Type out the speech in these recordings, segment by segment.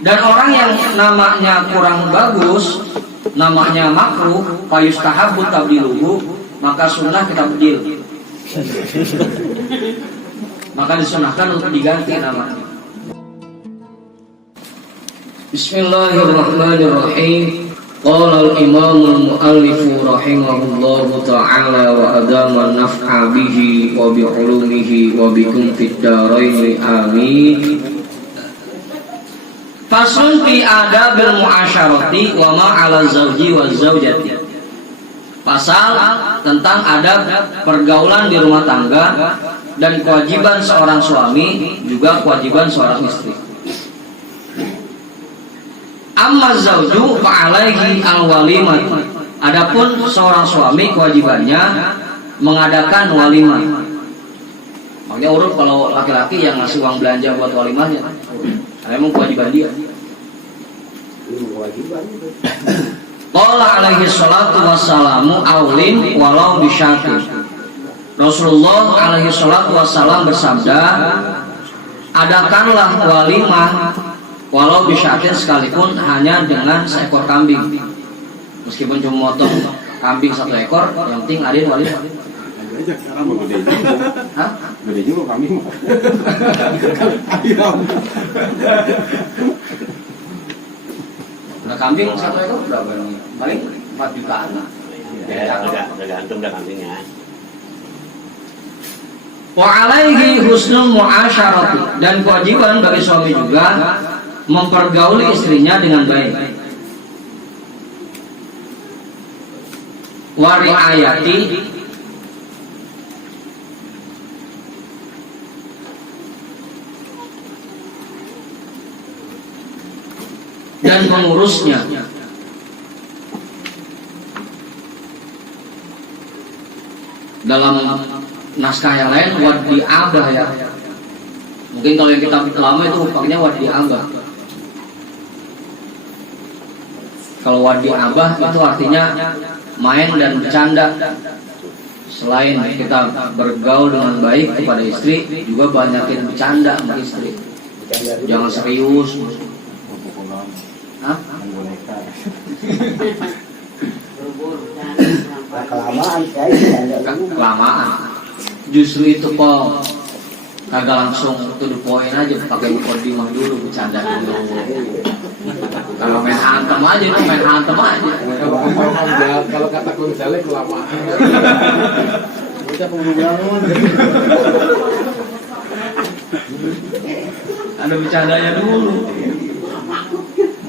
Dan orang yang namanya kurang bagus, namanya makruh, fayustahabbu tabdiluhu, maka sunnah kita bedil. Maka disunahkan untuk diganti namanya. Bismillahirrahmanirrahim. Qala al-imam al-muallif rahimahullahu ta'ala wa adama naf'a bihi wa bi 'ulumihi wa bikum fid dharain amin. Faslun fi adabil muasyarati wa ma 'ala zawji wa zawjati. Pasal tentang adab pergaulan di rumah tangga dan kewajiban seorang suami juga kewajiban seorang istri. Amma zawju fa 'alaihi al-walimah. Adapun seorang suami kewajibannya mengadakan walimah. Makanya urut kalau laki-laki yang ngasih uang belanja buat walimahnya. Emang kewajiban dia. Qala alaihi salatu wassalamu aulin walau bisyakin. Rasulullah alaihi salatu wassalam bersabda, adakanlah walimah walau bisyakin, sekalipun hanya dengan seekor kambing. Meskipun cuma motong kambing 1 ekor, yang penting ada walimah. Aja sekarang mau gede juga. Hah? Gede juga kami mah. Nah, kambing 1 ekor berapa nih? Paling 4 jutaan lah. Ya, tergantung dah kambingnya. Wa alaihi husnul muasyarati, dan kewajiban bagi suami juga mempergauli istrinya dengan baik. Wa riayati, dan mengurusnya. Dalam naskah yang lain wadi abah ya. Mungkin kalau yang kitab lama itu pakainya wadi abah. Kalau wadi abah itu artinya main dan bercanda. Selain kita bergaul dengan baik kepada istri, juga banyakin bercanda sama istri. Jangan serius. Hah? Kelamaan. Justru itu kok kagak langsung to the point aja, pakai mukadimah dulu, bercanda dulu. Kalau main hantem aja, main hantem aja. Kalau kata kunjale kelamaan. Bocah pembunuhan. Ada bercandanya dulu.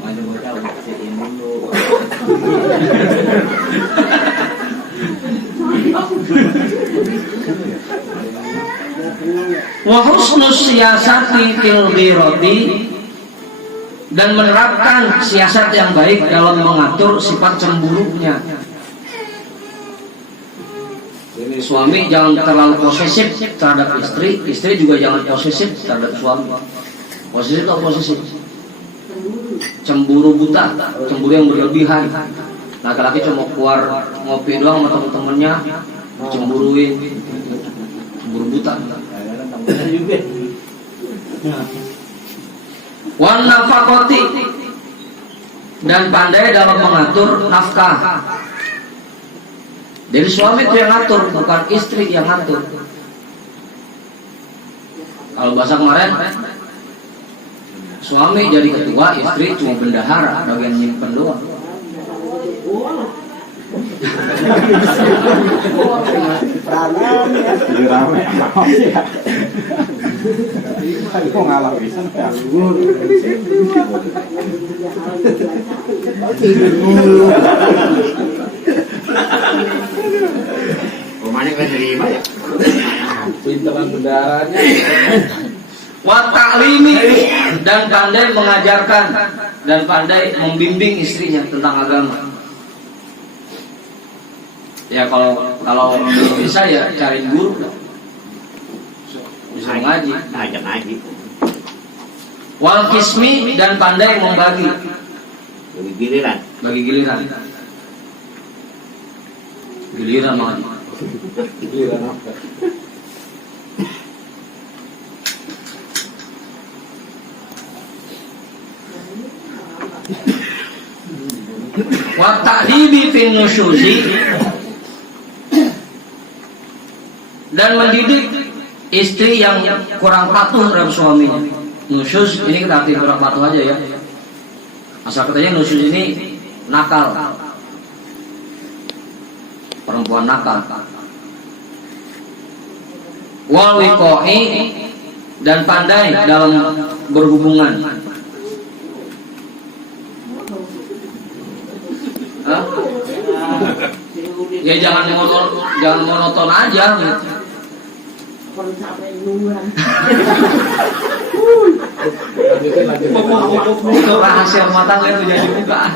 Ada bocah bersihin dulu. Wa husnus siyasati fil ghirati, dan menerapkan siasat yang baik dalam mengatur sifat cemburunya. Suami jangan terlalu posesif terhadap istri, istri juga jangan posesif terhadap suami. Posesif atau posesif? Cemburu buta, cemburu yang berlebihan. Laki-laki cuma keluar ngopi doang sama temen-temennya, cemburuin, cemburu buta. Wan nafaqati, dan pandai dalam mengatur nafkah. Jadi suami itu yang ngatur, bukan istri yang ngatur. Kalau bahasa kemarin, suami jadi ketua, istri cuma bendahara, bagian nyimpen doang. Jadi rame apa sih ya? Tadi kok ngalah bisa ya? Rumahnya kan terima ya. Pinteran bendaranya. Wa ta'limi, dan pandai mengajarkan dan pandai membimbing istrinya tentang agama. Ya kalau bisa ya cari guru, bisa ngaji, Ajak ngaji. wal kismi, dan pandai membagi Bagi giliran. bagi giliran ngaji. Giliran apa? Wa ta'dibi fin nusyuzi, dan mendidik istri yang kurang patuh terhadap suaminya. Nusyuz ini kita arti kurang patuh aja ya. Asal katanya nusyuz ini nakal, perempuan nakal. Wal wiqai, dan pandai dalam berhubungan. Hah? Ya jangan monoton aja gitu. Itu rahasia rumah tangga itu jadi bukaan.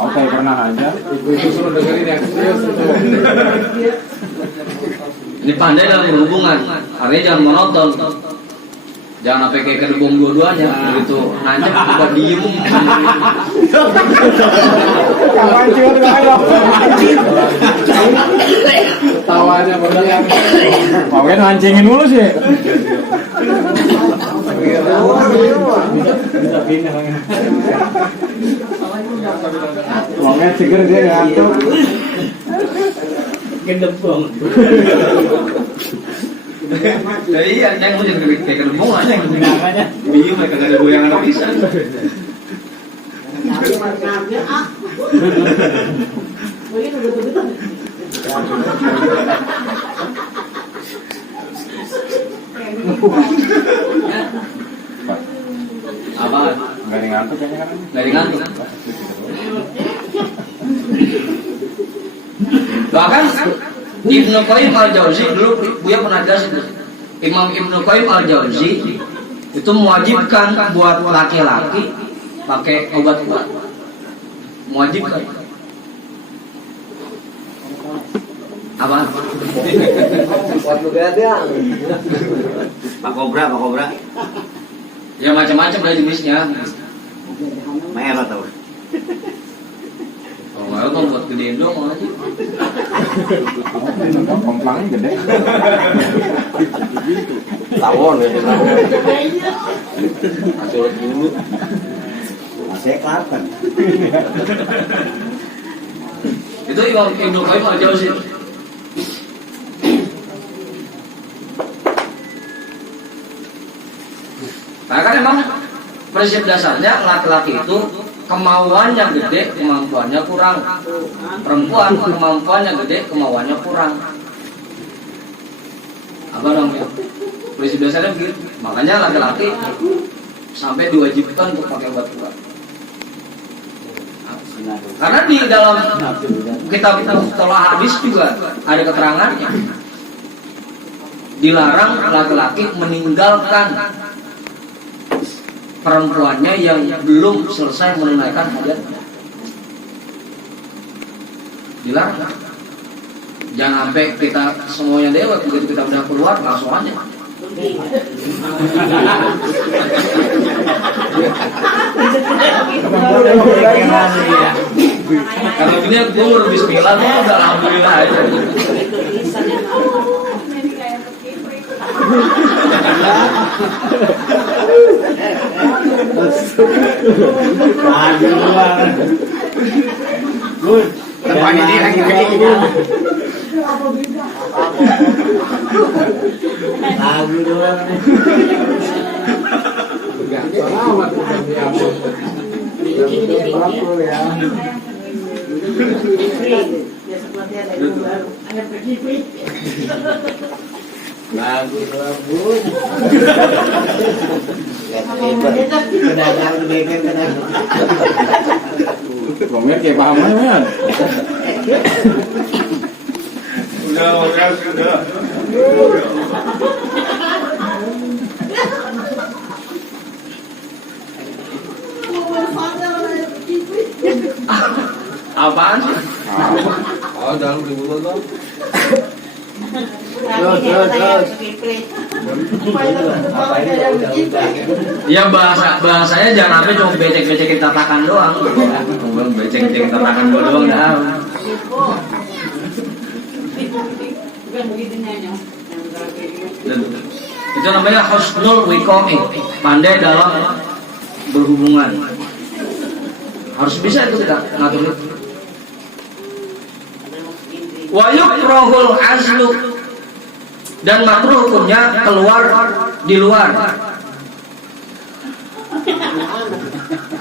Oke, pernah aja. Ibu-ibu suruh dengerin yang serius itu. Ini pandai dalam berhubungan, artinya jangan monoton. Jangan sampai kayak kedebong dua-duanya, begitu nancep juga diem. Kawan ciut kayo. Tawanya berlian. Pawen hancingin dulu sih. Pawen seger dia ngantuk. Kedebong. Jadi yang mau jadi kayak kedebong aja yang namanya. Diem mereka gak ada goyangan bisa. Apa? Enggak ada ngantuk kayaknya kan? Gak ngantuk. Bahkan Ibnu Qayyim al-Jauzi dulu Buya pernah jelasin, Imam Ibnu Qayyim al-Jauzi itu mewajibkan buat laki-laki pakai obat kuat, mewajibkan. Apa? Pak Kobra. Ya macam-macam dari jenisnya. Merah tau. Kalau kan buat gedein dong aja. Komplangnya gede. Tawon ya. Masuk dulu. Masih kapan? Itu Imam Ibnu Qayyim al-Jauzi. Nah kan emang prinsip dasarnya laki-laki itu kemauannya gede, kemampuannya kurang. Perempuan kemampuannya gede, kemauannya kurang. Apa namanya? Prinsip dasarnya begitu. Makanya laki-laki sampai diwajibkan untuk pakai obat kuat. Karena di dalam kitab setelah hadis juga ada keterangannya, dilarang laki-laki meninggalkan perempuannya yang belum selesai menunaikan hajatnya. Dilarang. Jangan sampai kita semuanya dewek, begitu kita udah keluar langsung aja. Kalau gini gue bismillah, udah alhamdulillah aja. Tempatnya dia lagi kecil. Lagu doang. Selamat Lagu doang bun. Pedagang beker pedagang. Komen kayak paham kan? Udah. Apaan sih? Oh, jangan beli botol dong. Ya bahasanya jangan sampai cuma becek-becekin tatakan doang. Becek-becekin tatakan doang dah. Bukan begitu nyanyi. Itu namanya husnul wiqai, pandai dalam berhubungan. Harus bisa itu kita ngatur itu. Wa yukrahul azlu, dan makruh hukumnya keluar di luar.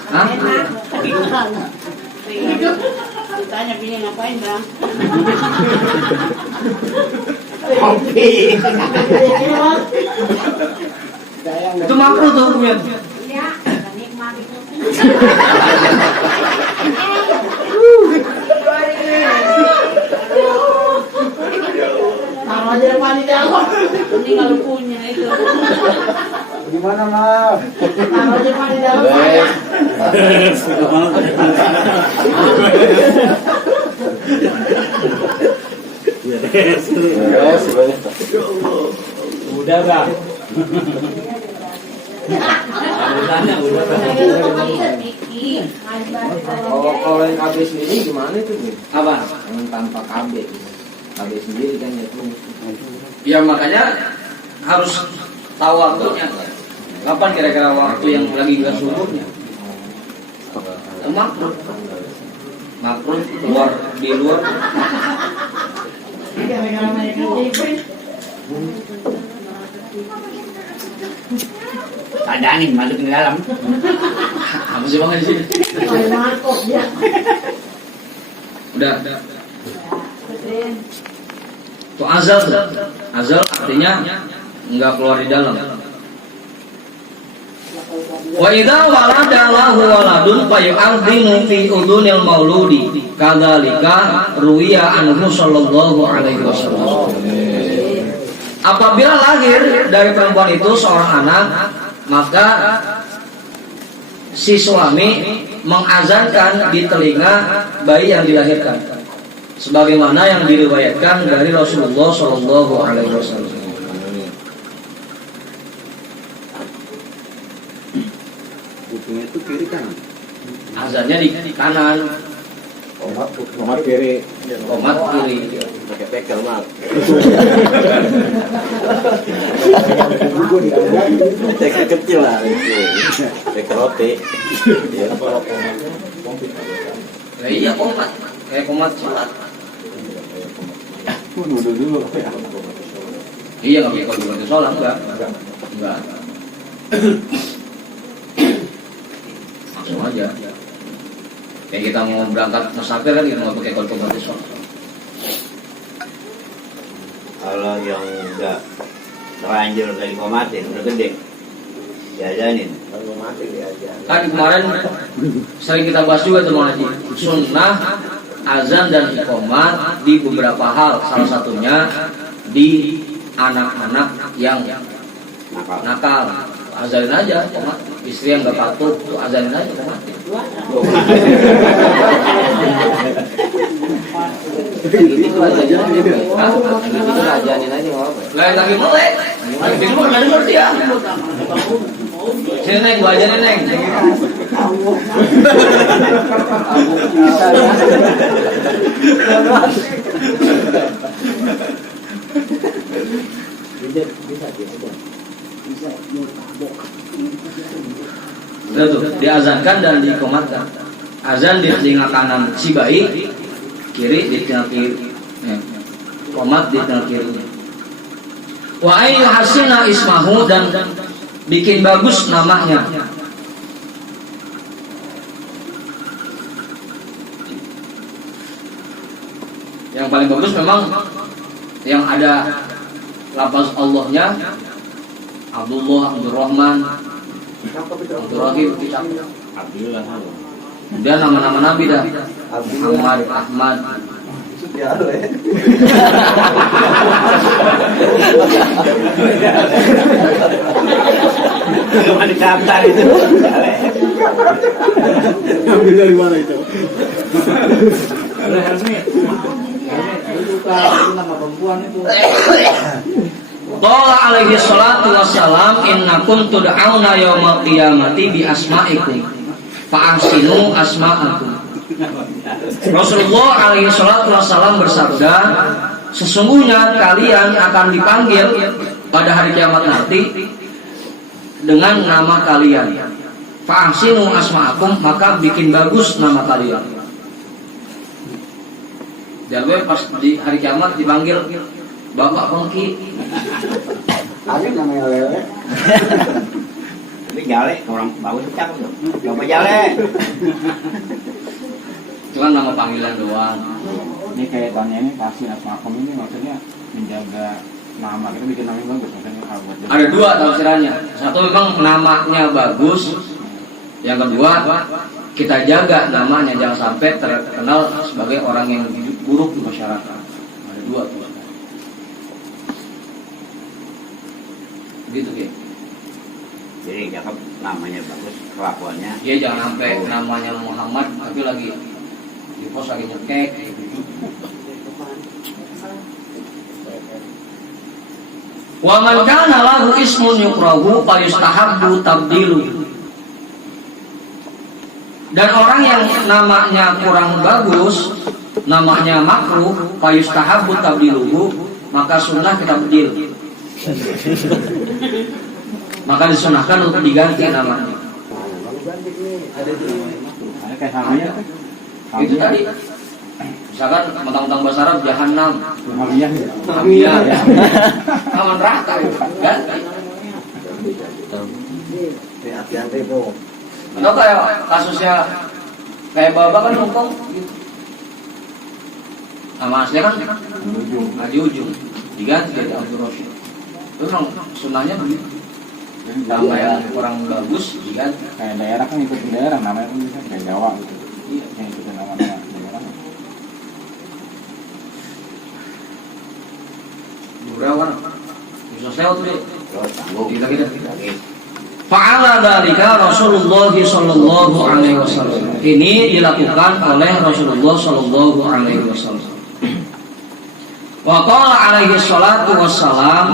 Hah? Tanya pilih ngapain bang? Kopi. Itu makruh tuh hukumnya. Iya, nikmati. Taruh aja depan di dalam. Ini kalau punya itu. Gimana mal? Taruh aja depan di dalam. Udah bang. Kalau yang KB sendiri gimana itu? Apa? Yang tanpa KB. KB sendiri kan ya tuh. Ya makanya harus tahu waktunya. Kapan kira-kira waktu yang lagi nggak subuhnya? Makruh. Makruh keluar di luar. Ada nih masuk ke dalam. Apa sih bang di sini? Udah. Tuh azal tuh. Azal artinya nggak keluar di dalam. Wa idza walada lahu waladun fa yu'adhdhimu fi udunil mauludi kadzalika ruwiya anhu sallallahu alaihi wasallam. Apabila lahir dari perempuan itu seorang anak, maka si suami mengazankan di telinga bayi yang dilahirkan, sebagaimana yang diriwayatkan dari Rasulullah sallallahu alaihi wasallam. Ujungnya itu kiri kanan. Azannya di kanan, Komat kiri. komat kiri. Pakai pekel mal. Pekel kecil lah itu. Pekel roti. Ya. Nah, iya komat, kayak komat sholat. Duduk dulu. Iya nggak bisa komat sholat enggak. Langsung aja. Kayak kita mau berangkat musafir kan kita nggak pakai komat sholat. Kalau yang udah terlanjur dari komatin udah gede, diajanin. Kalau mati diajanin. Kan kemarin sering kita bahas juga tuh Bang Haji, sunnah azan dan iqamat di beberapa hal, salah satunya di anak-anak yang nakal. Azanin aja, komat. Istri yang gak patuh, tuh azanin aja, komat. Itu ajanin aja nggak apa. Lain lagi melek, lagi bingung, lagi ngerti ya. Sini Neng, gua ajarin Neng. Udah tuh, diazankan dan dikomatkan. Azan di telinga kanan si bayi, kiri di telinga kiri. Komat di telinga kiri. Wa ayu hasina ismahu, dan bikin bagus namanya. Yang paling bagus memang yang ada lafaz Allahnya, Abdullah, Abdurrahman, Abdurrahim, Alhamdulillah. dia nama-nama Nabi dah. Ahmad, Ahmad. Ada daftar itu. Ambil dari mana itu? Nama perempuan itu. Qala alaihi salatu wassalam, innakum tud'auna yaumal qiyamati bi asma'ikum fa ahsinu asma'akum. Rasulullah alaihi salatu wassalam bersabda, sesungguhnya kalian akan dipanggil pada hari kiamat nanti dengan nama kalian. Fa'ahsinu asma'akum, maka bikin bagus nama kalian. Jadi pas di hari kiamat dipanggil Bapak Pengki. Ada namanya lele. Tapi jale orang bagus cakep tuh. Coba jale. Itu kan nama panggilan doang. Ini kaitannya ini pasti asmakum ini maksudnya menjaga nama kita, bikin nama yang bagus maksudnya buat Ada dua tafsirannya. Satu memang namanya bagus. Yang kedua kita jaga namanya jangan sampai terkenal sebagai orang yang buruk di masyarakat. Ada dua tuh. Gitu ya. Jadi cakep namanya bagus, kelakuannya. Dia jangan sampai namanya Muhammad tapi lagi di pos lagi nyekek gitu. Wa man kana lahu ismun yukrahu fa yustahabbu tabdilu. Dan orang yang namanya kurang bagus, namanya makruh, fa yustahabbu tabdiluhu, maka sunnah kita bedil. Maka disunahkan untuk diganti namanya. ada kayak hamiyah tuh. Itu tadi. Misalkan mentang-mentang bahasa Arab Jahannam, Hamiyah. Hamiyah, aman neraka itu. Ganti. Hati-hati tuh. Atau kayak kasusnya kayak Baba kan ngomong gitu. Nama aslinya kan Haji Ujung, diganti jadi Abdul Rosyid. Itu memang sunnahnya begitu. Nama yang kurang bagus diganti. Kayak daerah kan ikutin daerah namanya kan bisa kayak Jawa gitu. Iya, yang ikutin nama-nama daerah. Berapa? Bisa saya tuh deh. Terus tanggung. Kita. Lagi. Fa'ala dzalika Rasulullah sallallahu alaihi wasallam. Ini dilakukan oleh Rasulullah sallallahu alaihi wasallam. Wa qala alaihi salatu wassalam,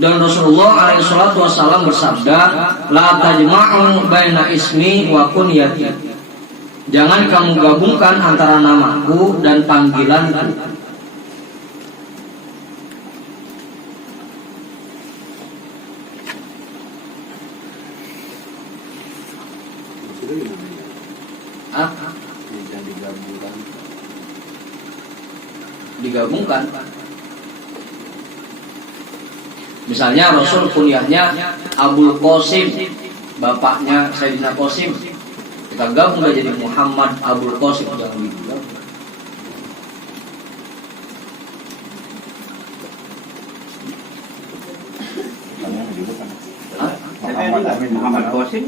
dan Rasulullah alaihi salatu wassalam bersabda, la tajma'u baina ismi wa kunyati. Jangan kamu gabungkan antara namaku dan panggilanku. Hah? Digabungkan. Misalnya Rasul kuliahnya Abul Qasim, bapaknya Sayyidina Qasim. Kita gabung jadi Muhammad Abul Qasim, jangan digabung. Hah? Muhammad Qasim.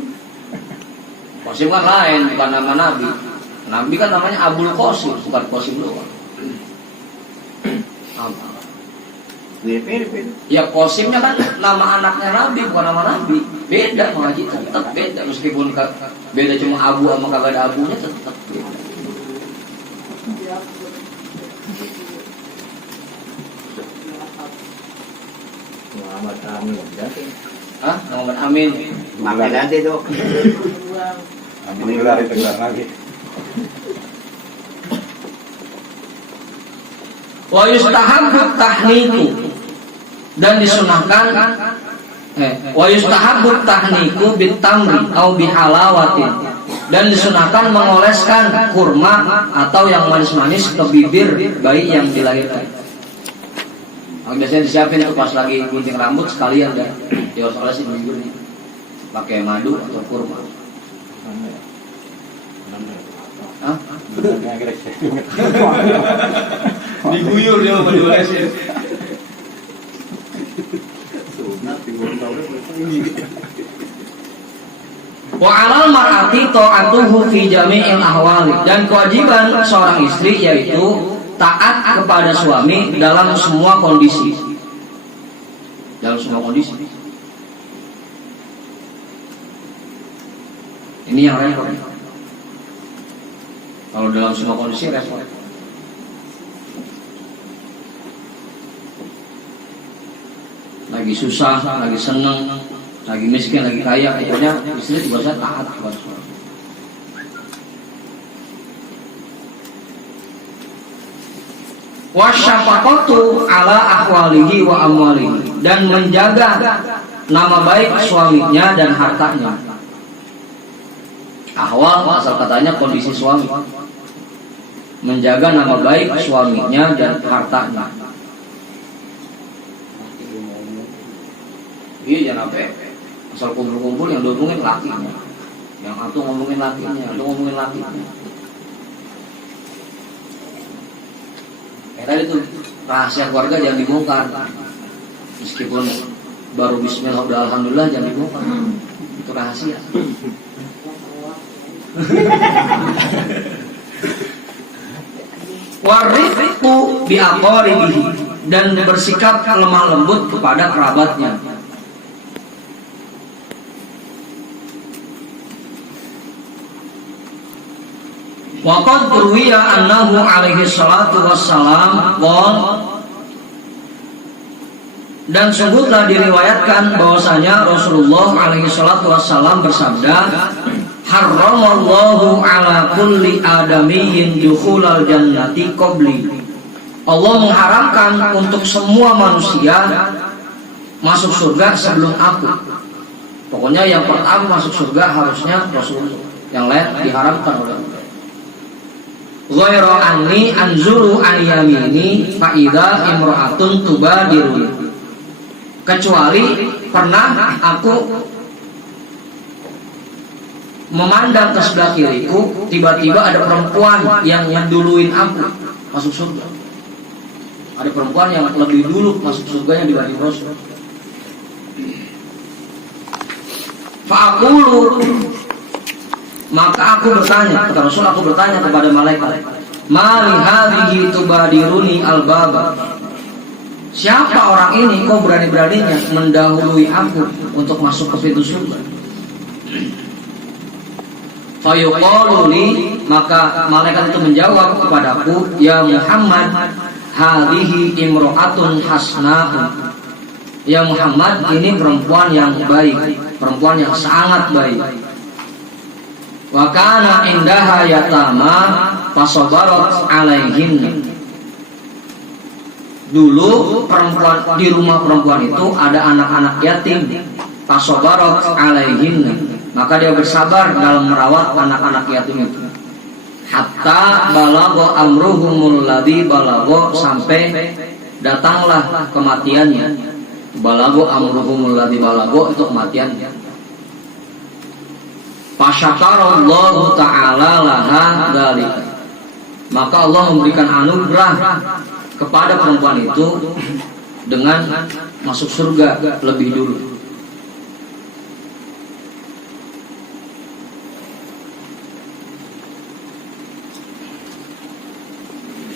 Qasim kan lain, bukan nama Nabi. Nabi kan namanya Abul Qasim, bukan Qasim doang. Mirip-mirip. Ya Qasimnya kan nama anaknya Nabi, bukan nama Nabi. Beda mengaji, tetap beda. Meskipun beda cuma abu sama kagak ada abunya, tetap beda. Muhammad Amin. Hah? Muhammad Amin. Maka ganti tuh. Amin gelar itu gelar lagi. Wa yustahabbu tahniku, dan disunahkan wa yustahabbu tahniku bitamri au bihalawatin, dan disunahkan mengoleskan kurma atau yang manis-manis ke bibir bayi yang dilahirkan. Biasanya disiapin tuh pas lagi gunting rambut sekalian dan dioles-olesin bibirnya pakai madu atau kurma. Hah? Diguyur dia sama diolesin. Wa 'alal mar'ati ta'atuhu fi jami'il ahwali, dan kewajiban seorang istri yaitu taat kepada suami dalam semua kondisi. Dalam semua kondisi. Ini yang repot. Kalau dalam semua kondisi repot. Lagi susah, lagi seneng, lagi miskin, lagi kaya, pokoknya istri juga saya taat kepada suami. Wasyafaqatu ala ahwalihi wa amwalihi, dan menjaga nama baik suaminya dan hartanya. Ahwal asal katanya kondisi suami. Menjaga nama baik suaminya dan hartanya. Iya jangan apa asal kumpul-kumpul yang ngomongin lakinya, yang satu ngomongin lakinya, yang ngomongin lakinya. Tadi tuh rahasia keluarga jangan dibongkar. Meskipun baru bismillah udah alhamdulillah jangan dibongkar. Itu rahasia. Warifqu bi aqaribihi, dan bersikap lemah lembut kepada kerabatnya. Wa qad ruwiya annahu alaihi salatu wassalam qala, dan sungguh telah diriwayatkan bahwasanya Rasulullah alaihi salatu wassalam bersabda, harramallahu ala kulli adamiyyin dukhulal jannati qabli. Allah mengharamkan untuk semua manusia masuk surga sebelum aku. Pokoknya yang pertama masuk surga harusnya Rasulullah, yang lain diharamkan oleh Allah. Ghairu anni anzuru an yamini fa idza imra'atun tubadiruni, kecuali pernah aku memandang ke sebelah kiriku, tiba-tiba ada perempuan yang ngeduluin aku masuk surga. Ada perempuan yang lebih dulu masuk surganya dibanding Rasul. Fa'aqulu, maka aku bertanya, kata Rasul, aku bertanya kepada malaikat, ma li hadhihi tubadiruni al-baba, siapa orang ini kok berani-beraninya mendahului aku untuk masuk ke pintu surga? Fayuqalu li, maka malaikat itu menjawab kepadaku, ya Muhammad, hadhihi imro'atun hasna'u, ya Muhammad, ini perempuan yang baik, perempuan yang sangat baik. Wa kana indaha yatama fasabarat alaihin, dulu perempuan di rumah perempuan itu ada anak-anak yatim, fasabarat alaihin, maka dia bersabar dalam merawat anak-anak yatim itu. Hatta balagha amruhumul ladzi balagha, sampai datanglah kematiannya. Balagha amruhumul ladzi balagha, itu kematiannya. Fasyakarallahu ta'ala laha dzalika, maka Allah memberikan anugerah kepada perempuan itu dengan masuk surga lebih dulu.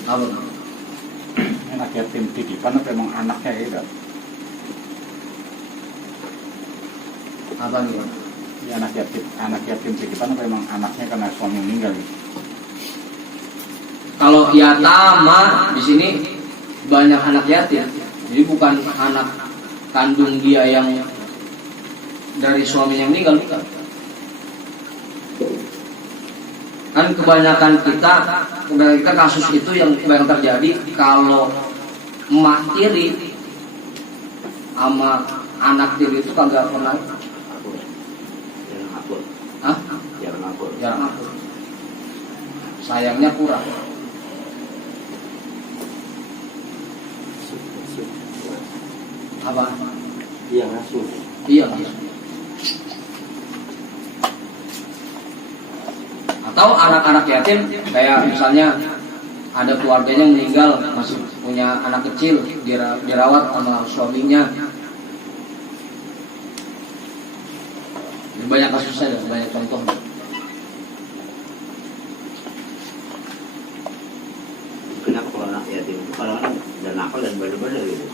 Apa? Anak yatim titipan apa emang anaknya gitu? Apa nih? Ya, anak yatim titipan apa emang anaknya karena suami meninggal gitu? Kalau yatama di sini banyak anak yatim, jadi bukan anak kandung dia yang dari suaminya meninggal, bukan. Kan kebanyakan kita kasus itu yang terjadi kalau emak tiri sama anak tiri itu kagak pernah. Hah? Jarang akur. Sayangnya kurang. Apa? Iya ngasuh. Iya ngasuh. Atau anak-anak yatim, kayak misalnya ada keluarganya meninggal, masih punya anak kecil, dirawat sama suaminya. Banyak kasusnya, banyak contoh. Kenapa kalau anak yatim? Kadang-kadang dan nakal dan bandel-bandel gitu.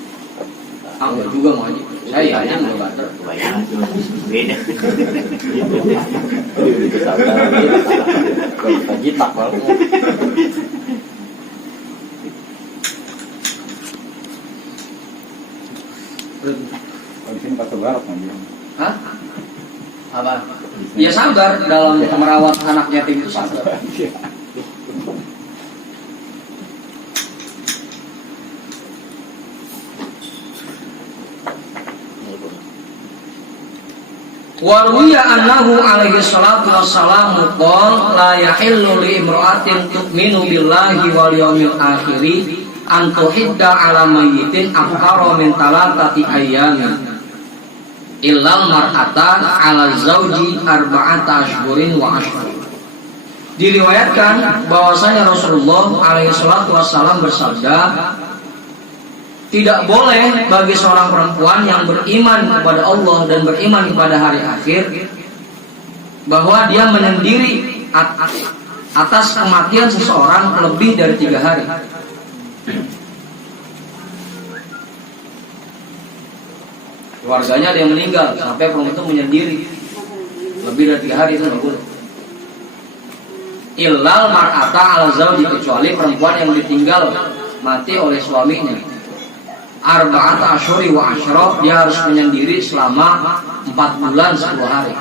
Enggak juga mau aja. Saya aja nggak bandel. Kebanyakan cuma beda. Itu saudara kita jitak kalau Kalau di sini pas barat kan? Hah? Apa? Ya sabar dalam merawat anak yatim itu sabar. Warwiya annahu alaihi salatu wassalamu qala la yahillu li imra'atin tu'minu billahi wal yawmil akhir an tuhidda ala mayyitin akthara min talatati ayyamin illa mar'atan ala zauji arba'ata ashhurin wa ashhur. Diriwayatkan bahwasanya Rasulullah alaihi salatu wassalam bersabda, tidak boleh bagi seorang perempuan yang beriman kepada Allah dan beriman kepada hari akhir bahwa dia menyendiri atas kematian seseorang lebih dari 3 hari. Keluarganya ada yang meninggal sampai perempuan itu menyendiri lebih dari 3 hari, itu nggak boleh. Illal mar'ata al zauji, kecuali perempuan yang ditinggal mati oleh suaminya. Arba'ata asyuri wa asyra, dia harus menyendiri selama 4 bulan 10 hari,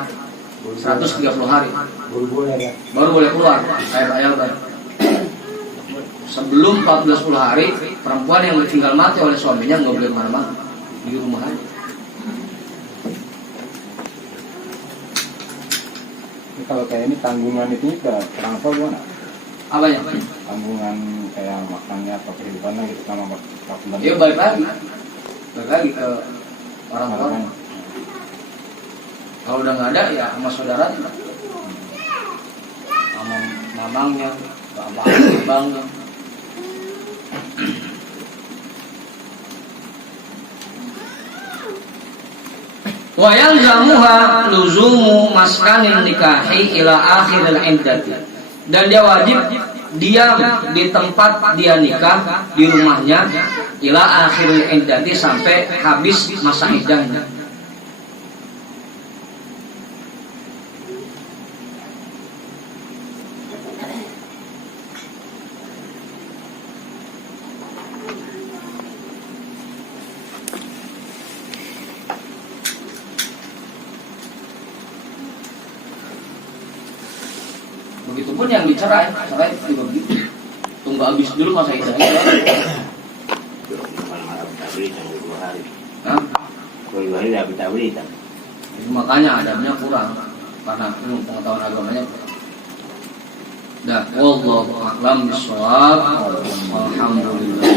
130 hari baru boleh keluar ayat-ayat. Sebelum 14 hari perempuan yang ditinggal mati oleh suaminya nggak boleh kemana-mana, di rumah aja. Ini kalau kayak ini tanggungan itu kenapa gimana? Apanya? Tanggungan kayak makannya atau kehidupannya gitu sama waktu. Dia balik lagi ke orang tua. Kalau udah nggak ada ya sama saudara, sama mamangnya, sama abangnya. Wa yalzamuha luzumu maskanin nikahi ila akhiril iddati, dan dia wajib diam di tempat dia nikah di rumahnya ila akhiril iddati, sampai habis masa iddahnya. Begitupun yang dicerai, cerai juga begitu. Tunggu habis dulu masa iddahnya. Hah? 2 hari dapat berita. Itu makanya adabnya kurang, karena pengetahuan agamanya kurang. Dah, wallahu a'lam bishawab. Alhamdulillah.